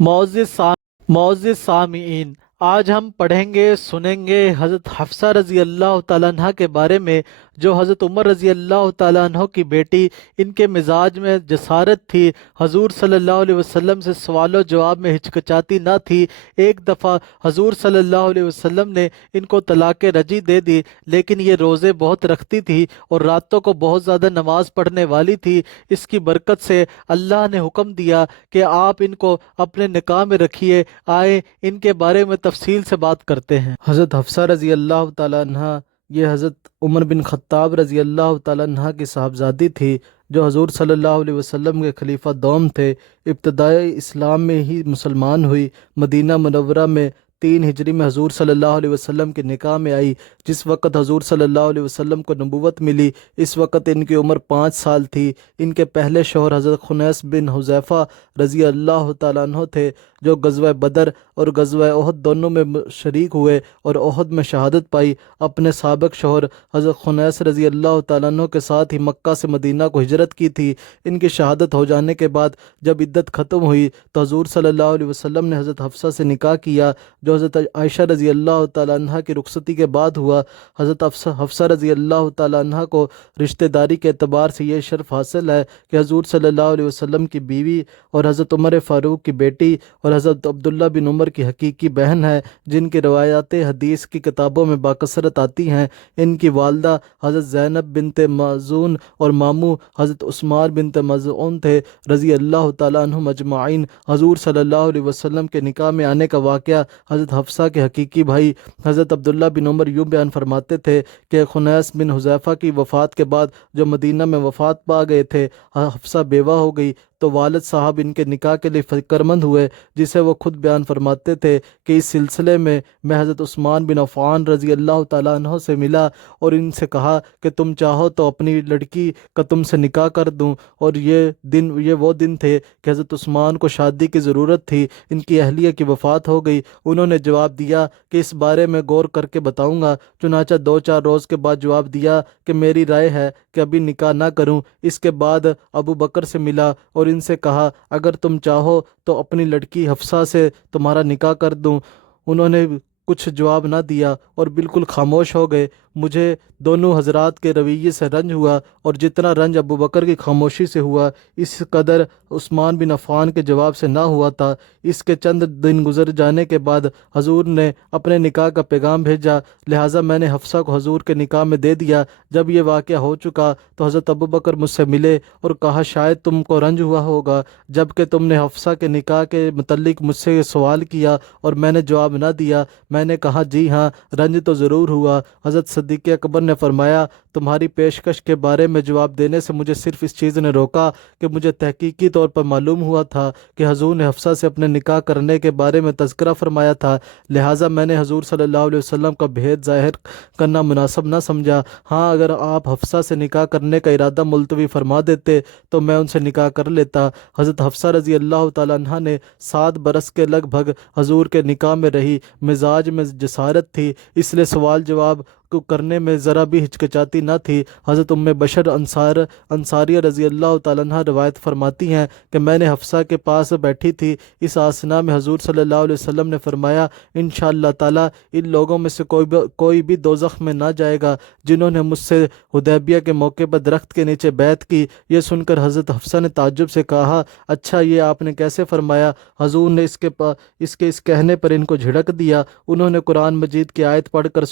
معزز سامعین، آج ہم پڑھیں گے سنیں گے حضرت حفصہ رضی اللہ تعالیٰ عنہ کے بارے میں، جو حضرت عمر رضی اللہ تعالیٰ عنہ کی بیٹی۔ ان کے مزاج میں جسارت تھی، حضور صلی اللہ علیہ وسلم سے سوال و جواب میں ہچکچاتی نہ تھی۔ ایک دفعہ حضور صلی اللہ علیہ وسلم نے ان کو طلاق رجعی دے دی، لیکن یہ روزے بہت رکھتی تھی اور راتوں کو بہت زیادہ نماز پڑھنے والی تھی۔ اس کی برکت سے اللہ نے حکم دیا کہ آپ ان کو اپنے نکاح میں رکھیے۔ آئے ان کے بارے میں تفصیل سے بات کرتے ہیں۔ حضرت حفصہ رضی اللہ تعالیٰ عنہ یہ حضرت عمر بن خطاب رضی اللہ تعالیٰ عنہ کی صاحبزادی تھی، جو حضور صلی اللہ علیہ وسلم کے خلیفہ دوم تھے۔ ابتدائی اسلام میں ہی مسلمان ہوئی۔ مدینہ منورہ میں 3 ہجری میں حضور صلی اللہ علیہ وسلم کے نکاح میں آئی۔ جس وقت حضور صلی اللہ علیہ وسلم کو نبوت ملی، اس وقت ان کی عمر 5 سال تھی۔ ان کے پہلے شوہر حضرت خنیس بن حذیفہ رضی اللہ تعالیٰ عنہ تھے، جو غزوہ بدر اور غزوہ احد دونوں میں شریک ہوئے اور احد میں شہادت پائی۔ اپنے سابق شوہر حضرت خنیس رضی اللہ تعالیٰ عنہ کے ساتھ ہی مکہ سے مدینہ کو ہجرت کی تھی۔ ان کی شہادت ہو جانے کے بعد جب عدت ختم ہوئی تو حضور صلی اللہ علیہ وسلم نے حضرت حفصہ سے نکاح کیا، جو حضرت عائشہ رضی اللہ تعالیٰ عنہ کی رخصتی کے بعد ہوا۔ حضرت حفصہ رضی اللہ تعالیٰ عنہ کو رشتہ داری کے اعتبار سے یہ شرف حاصل ہے کہ حضور صلی اللہ علیہ وسلم کی بیوی اور حضرت عمر فاروق کی بیٹی اور حضرت عبداللہ بن عمر کی حقیقی بہن ہے، جن کی روایات حدیث کی کتابوں میں باکثرت آتی ہیں۔ ان کی والدہ حضرت زینب بنت مخزوم اور ماموں حضرت عثمان بنت مظعون تھے رضی اللہ تعالیٰ عنہم اجمعین۔ حضور صلی اللہ علیہ وسلم کے نکاح میں آنے کا واقعہ حضرت حفصہ کے حقیقی بھائی حضرت عبداللہ بن عمر یوں بیان فرماتے تھے کہ خنیس بن حذیفہ کی وفات کے بعد جو مدینہ میں وفات پا گئے تھے، حفصہ بیوہ ہو گئی تو والد صاحب ان کے نکاح کے لیے فکر مند ہوئے، جسے وہ خود بیان فرماتے تھے کہ اس سلسلے میں حضرت عثمان بن عفان رضی اللہ تعالیٰ عنہ سے ملا اور ان سے کہا کہ تم چاہو تو اپنی لڑکی کا تم سے نکاح کر دوں۔ اور یہ وہ دن تھے کہ حضرت عثمان کو شادی کی ضرورت تھی۔ ان کی اہلیہ کی وفات ہو گئی۔ انہوں نے جواب دیا کہ اس بارے میں غور کر کے بتاؤں گا۔ چنانچہ 2-4 روز کے بعد جواب دیا کہ میری رائے ہے کہ ابھی نکاح نہ کروں۔ اس کے بعد ابو بکر سے ملا اور ان سے کہا اگر تم چاہو تو اپنی لڑکی حفصہ سے تمہارا نکاح کر دوں۔ انہوں نے کچھ جواب نہ دیا اور بالکل خاموش ہو گئے۔ مجھے دونوں حضرات کے رویے سے رنج ہوا، اور جتنا رنج ابو بکر کی خاموشی سے ہوا اس قدر عثمان بن عفان کے جواب سے نہ ہوا تھا۔ اس کے چند دن گزر جانے کے بعد حضور نے اپنے نکاح کا پیغام بھیجا، لہٰذا میں نے حفصہ کو حضور کے نکاح میں دے دیا۔ جب یہ واقعہ ہو چکا تو حضرت ابو بکر مجھ سے ملے اور کہا شاید تم کو رنج ہوا ہوگا، جب کہ تم نے حفصہ کے نکاح کے متعلق مجھ سے سوال کیا اور میں نے جواب نہ دیا۔ میں نے کہا جی ہاں، رنج تو ضرور ہوا۔ حضرت صدیق اکبر نے فرمایا تمہاری پیشکش کے بارے میں جواب دینے سے مجھے صرف اس چیز نے روکا کہ مجھے تحقیقی طور پر معلوم ہوا تھا کہ حضور نے حفصہ سے اپنے نکاح کرنے کے بارے میں تذکرہ فرمایا تھا، لہٰذا میں نے حضور صلی اللہ علیہ وسلم کا بھید ظاہر کرنا مناسب نہ سمجھا۔ ہاں، اگر آپ حفصہ سے نکاح کرنے کا ارادہ ملتوی فرما دیتے تو میں ان سے نکاح کر لیتا۔ حضرت حفصہ رضی اللہ تعالیٰ عنہ نے 7 برس کے لگ بھگ حضور کے نکاح میں رہی۔ مزاج میں جسارت تھی، اس لیے سوال جواب کو کرنے میں ذرا بھی ہچکچاتی نہ تھی۔ حضرت بشر انصاریہ رضی اللہ تعالیٰ عنہ روایت فرماتی ہیں کہ میں نے حفصہ کے پاس بیٹھی تھی، اس آسنا میں حضور صلی اللہ علیہ وسلم نے فرمایا انشاءاللہ تعالیٰ ان لوگوں میں سے کوئی بھی دوزخ میں نہ جائے گا جنہوں نے مجھ سے حدیبیہ کے موقع پر درخت کے نیچے بیعت کی۔ یہ سن کر حضرت حفصہ نے تعجب سے کہا اچھا، یہ آپ نے کیسے فرمایا؟ حضور نے اس کہنے پر ان کو جھڑک دیا۔ انہوں نے قرآن مجید کی آیت پڑھ کر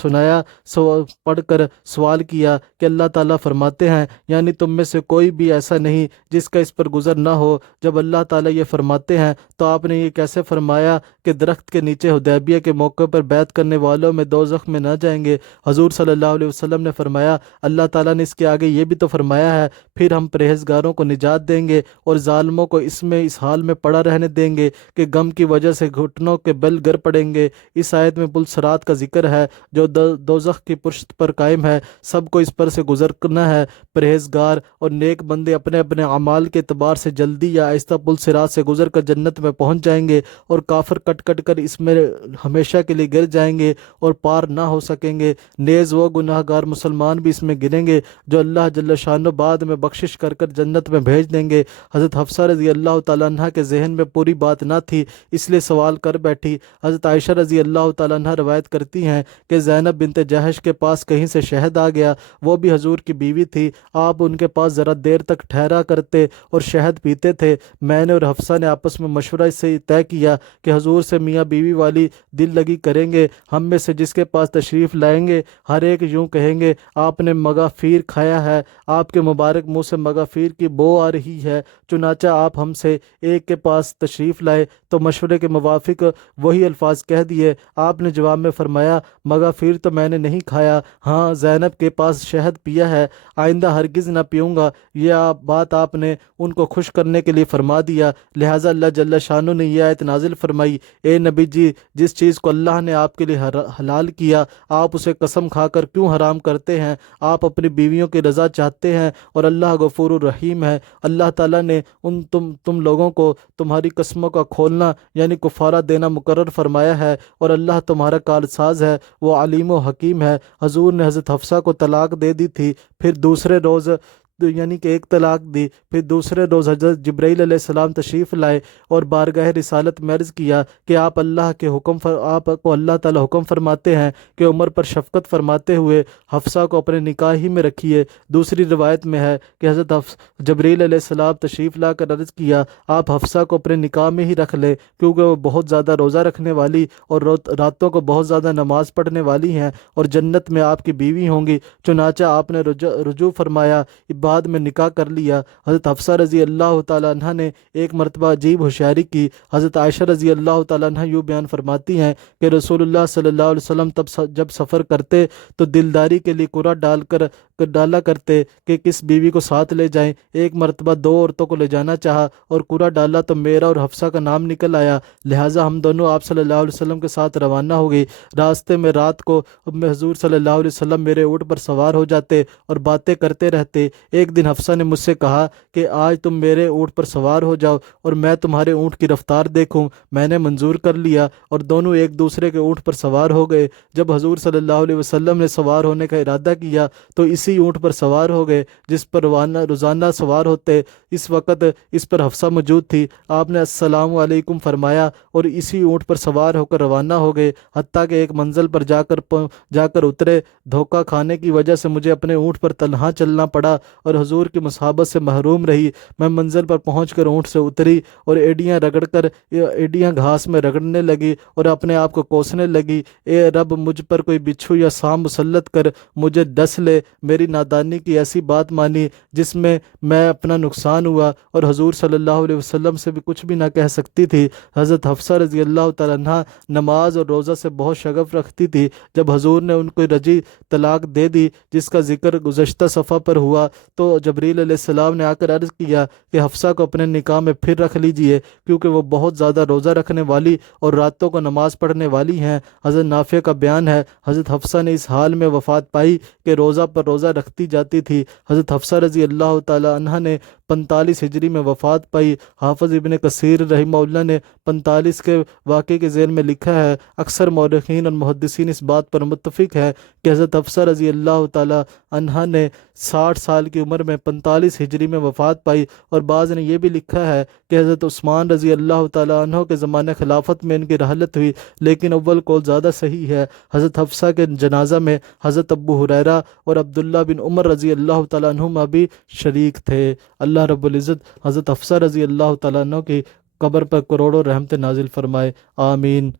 سوال کیا کہ اللہ تعالیٰ فرماتے ہیں یعنی تم میں سے کوئی بھی ایسا نہیں جس کا اس پر گزر نہ ہو۔ جب اللہ تعالیٰ یہ فرماتے ہیں تو آپ نے یہ کیسے فرمایا کہ درخت کے نیچے حدیبیہ کے موقع پر بیعت کرنے والوں میں دوزخ میں نہ جائیں گے؟ حضور صلی اللہ علیہ وسلم نے فرمایا اللہ تعالیٰ نے اس کے آگے یہ بھی تو فرمایا ہے پھر ہم پرہیزگاروں کو نجات دیں گے اور ظالموں کو اس حال میں پڑا رہنے دیں گے کہ غم کی وجہ سے گھٹنوں کے بل گر پڑیں گے۔ اس آیت میں پلسرات کا ذکر ہے جو دوزخ کی پشت پر قائم ہے، سب کو اس پر سے گزرنا ہے۔ پرہیزگار اور نیک بندے اپنے اپنے اعمال کے اعتبار سے جلدی یا آہستہ پل صراط سے گزر کر جنت میں پہنچ جائیں گے، اور کافر کٹ کٹ کر اس میں ہمیشہ کے لیے گر جائیں گے اور پار نہ ہو سکیں گے۔ نیز وہ گناہ گار مسلمان بھی اس میں گریں گے جو اللہ جل شانہ بعد میں بخشش کر کر جنت میں بھیج دیں گے۔ حضرت حفصہ رضی اللہ تعالیٰ عنہ کے ذہن میں پوری بات نہ تھی، اس لیے سوال کر بیٹھی۔ حضرت عائشہ رضی اللہ تعالیٰ عنہ روایت کرتی ہیں کہ زینب بنت جہش کے پاس کہیں سے شہد آ گیا، وہ بھی حضور کی بیوی تھی۔ آپ ان کے پاس ذرا دیر تک ٹھہرا کرتے اور شہد پیتے تھے۔ میں نے اور حفصہ نے آپس میں مشورہ سے طے کیا کہ حضور سے میاں بیوی والی دل لگی کریں گے۔ ہم میں سے جس کے پاس تشریف لائیں گے ہر ایک یوں کہیں گے آپ نے مغافیر کھایا ہے، آپ کے مبارک منہ سے مغافیر کی بو آ رہی ہے۔ چنانچہ آپ ہم سے ایک کے پاس تشریف لائے تو مشورے کے موافق وہی الفاظ کہہ دیے۔ آپ نے جواب میں فرمایا مغافیر تو میں نے نہیں کھایا، ہاں زینب کے پاس شہد پیا ہے، آئندہ ہرگز نہ پیوں گا۔ یہ بات آپ نے ان کو خوش کرنے کے لیے فرما دیا، لہٰذا اللہ جل شانہ نے یہ آیت نازل فرمائی، اے نبی جی جس چیز کو اللہ نے آپ کے لیے حلال کیا آپ اسے قسم کھا کر کیوں حرام کرتے ہیں؟ آپ اپنی بیویوں کی رضا چاہتے ہیں اور اللہ غفور الرحیم ہے۔ اللہ تعالیٰ نے تم لوگوں کو تمہاری قسموں کا کھولنا یعنی کفارہ دینا مقرر فرمایا ہے، اور اللہ تمہارا کارساز ہے، وہ علیم و حکیم ہے۔ حضور نے حضرت حفصہ کو طلاق دے دی تھی، پھر دوسرے روز یعنی کہ ایک طلاق دی، پھر دوسرے روز حضرت جبرائیل علیہ السلام تشریف لائے اور بارگاہ رسالت میں عرض کیا کہ آپ کو اللہ تعالی حکم فرماتے ہیں کہ عمر پر شفقت فرماتے ہوئے حفصہ کو اپنے نکاح ہی میں رکھیے۔ دوسری روایت میں ہے کہ حضرت جبرائیل علیہ السلام تشریف لا کر عرض کیا آپ حفصہ کو اپنے نکاح میں ہی رکھ لیں، کیونکہ وہ بہت زیادہ روزہ رکھنے والی اور راتوں کو بہت زیادہ نماز پڑھنے والی ہیں اور جنت میں آپ کی بیوی ہوں گی۔ چنانچہ آپ نے رجوع فرمایا، بعد میں نکاح کر لیا۔ حضرت حفصہ رضی اللہ تعالیٰ عنہ نے ایک مرتبہ عجیب ہوشیاری کی۔ حضرت عائشہ رضی اللہ تعالیٰ عنہ یوں بیان فرماتی ہیں کہ رسول اللہ صلی اللہ علیہ وسلم جب سفر کرتے تو دلداری کے لیے قرعہ ڈالا کرتے کہ کس بیوی کو ساتھ لے جائیں۔ ایک مرتبہ 2 عورتوں کو لے جانا چاہا اور قرعہ ڈالا تو میرا اور حفصہ کا نام نکل آیا، لہٰذا ہم دونوں آپ صلی اللہ علیہ وسلم کے ساتھ روانہ ہو گئی۔ راستے میں رات کو حضور صلی اللہ علیہ وسلم میرے اونٹ پر سوار ہو جاتے اور باتیں کرتے رہتے۔ ایک دن حفصہ نے مجھ سے کہا کہ آج تم میرے اونٹ پر سوار ہو جاؤ اور میں تمہارے اونٹ کی رفتار دیکھوں۔ میں نے منظور کر لیا اور دونوں ایک دوسرے کے اونٹ پر سوار ہو گئے۔ جب حضور صلی اللہ علیہ وسلم نے سوار ہونے کا ارادہ کیا تو اسی اونٹ پر سوار ہو گئے جس پر روزانہ سوار ہوتے۔ اس وقت اس پر حفصہ موجود تھی۔ آپ نے السلام علیکم فرمایا اور اسی اونٹ پر سوار ہو کر روانہ ہو گئے، حتیٰ کہ ایک منزل پر جا کر اترے۔ دھوکہ کھانے کی وجہ سے مجھے اپنے اونٹ پر تنہا چلنا پڑا اور حضور کی مصحبت سے محروم رہی۔ میں منزل پر پہنچ کر اونٹ سے اتری اور ایڈیاں گھاس میں رگڑنے لگی اور اپنے آپ کو کوسنے لگی، اے رب مجھ پر کوئی بچھو یا سام مسلط کر مجھے ڈس لے۔ میری نادانی کی ایسی بات مانی جس میں اپنا نقصان ہوا اور حضور صلی اللہ علیہ وسلم سے بھی کچھ بھی نہ کہہ سکتی تھی۔ حضرت حفصہ رضی اللہ تعالیٰ عنہ نماز اور روزہ سے بہت شغف رکھتی تھی۔ جب حضور نے ان کو رجی طلاق دے دی جس کا ذکر گزشتہ صفحہ پر ہوا تو جبرائیل علیہ السلام نے آ کر عرض کیا کہ حفصہ کو اپنے نکاح میں پھر رکھ لیجئے، کیونکہ وہ بہت زیادہ روزہ رکھنے والی اور راتوں کو نماز پڑھنے والی ہیں۔ حضرت نافع کا بیان ہے حضرت حفصہ نے اس حال میں وفات پائی کہ روزہ پر روزہ رکھتی جاتی تھی۔ حضرت حفصہ رضی اللہ تعالیٰ عنہ نے 45 ہجری میں وفات پائی۔ حافظ ابن کثیر رحمہ اللہ نے 45 کے واقعے کے ذیل میں لکھا ہے، اکثر مورخین اور محدثین اس بات پر متفق ہے کہ حضرت حفصہ رضی اللہ تعالیٰ عنہ نے 60 سال کی عمر میں 45 ہجری میں وفات پائی، اور بعض نے یہ بھی لکھا ہے کہ حضرت عثمان رضی اللہ تعالیٰ عنہ کے زمانہ خلافت میں ان کی رحلت ہوئی، لیکن اول قول زیادہ صحیح ہے۔ حضرت حفصہ کے جنازہ میں حضرت ابو ہریرہ اور عبداللہ بن عمر رضی اللہ تعالیٰ عنہما بھی شریک تھے۔ اللہ رب العزت حضرت حفصہ رضی اللہ تعالیٰ عنہ کی قبر پر کروڑوں رحمت نازل فرمائے، آمین۔